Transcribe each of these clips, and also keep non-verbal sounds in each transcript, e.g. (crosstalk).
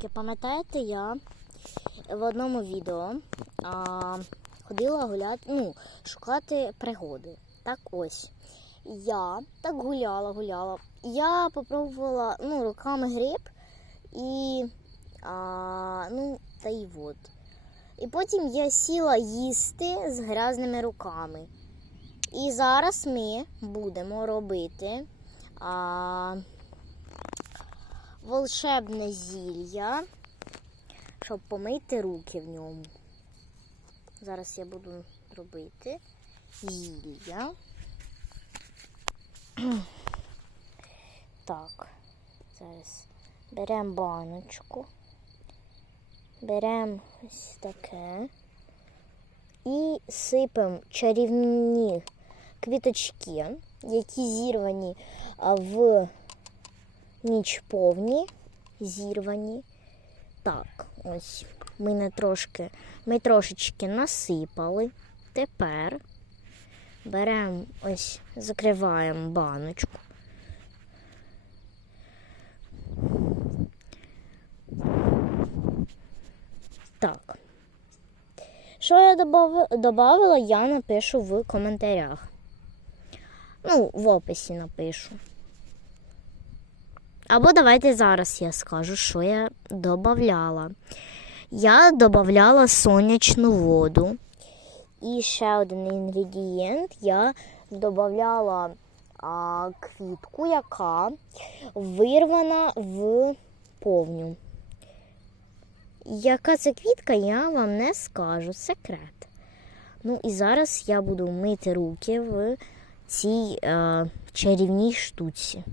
дітки, пам'ятаєте, я в одному відео а, ходила гуляти, ну, шукати пригоди. Так ось. Я так гуляла, гуляла. Я попробувала ну, руками гриб і. А, ну, та й от. І потім я сіла їсти з грязними руками. І зараз ми будемо робити а, волшебне зілля, щоб помити руки в ньому. Зараз я буду робити зілля. (clears throat) Так, зараз беремо баночку, беремо ось таке і сипемо чарівні квіточки, які зірвані в ніч повні, зірвані. Так, ось ми не трошки, ми трошечки насипали. Тепер беремо ось, закриваємо баночку. Так. Що я додавала, я напишу в коментарях. Ну, в описі напишу. Або давайте зараз я скажу, що я додавала. Я додавала сонячну воду. І ще один інгредієнт я додавала а, квітку, яка вирвана в повню. Яка це квітка, я вам не скажу. Секрет. Ну і зараз я буду мити руки в цій е, чарівній штуці.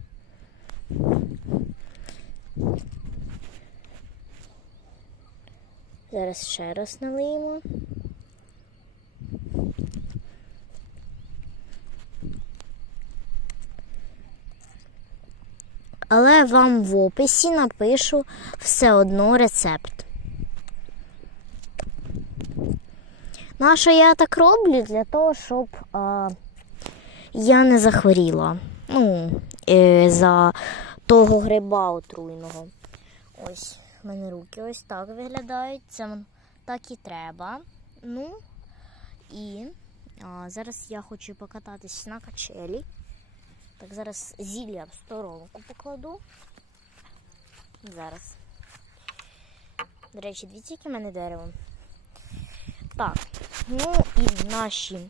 Зараз ще раз налиємо. Але вам в описі напишу все одно рецепт. А що я так роблю для того, щоб а, я не захворіла. Ну, е, за того гриба отруйного. Ось, в мене руки ось так виглядають. Це так і треба. Ну, і а, зараз я хочу покататись на качелі. Так, зараз зілля в сторонку покладу. Зараз. До речі, дві тільки в мене дерево. Так, ну і наші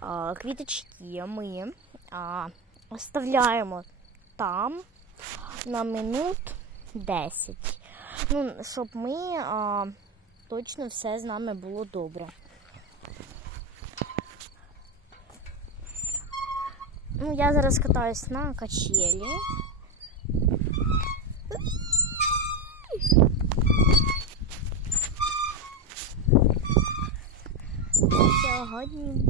а, квіточки ми а, оставляємо там на минут 10. Ну, щоб ми а, точно все з нами було добре. Ну, я зараз катаюсь на качелі. Сьогодні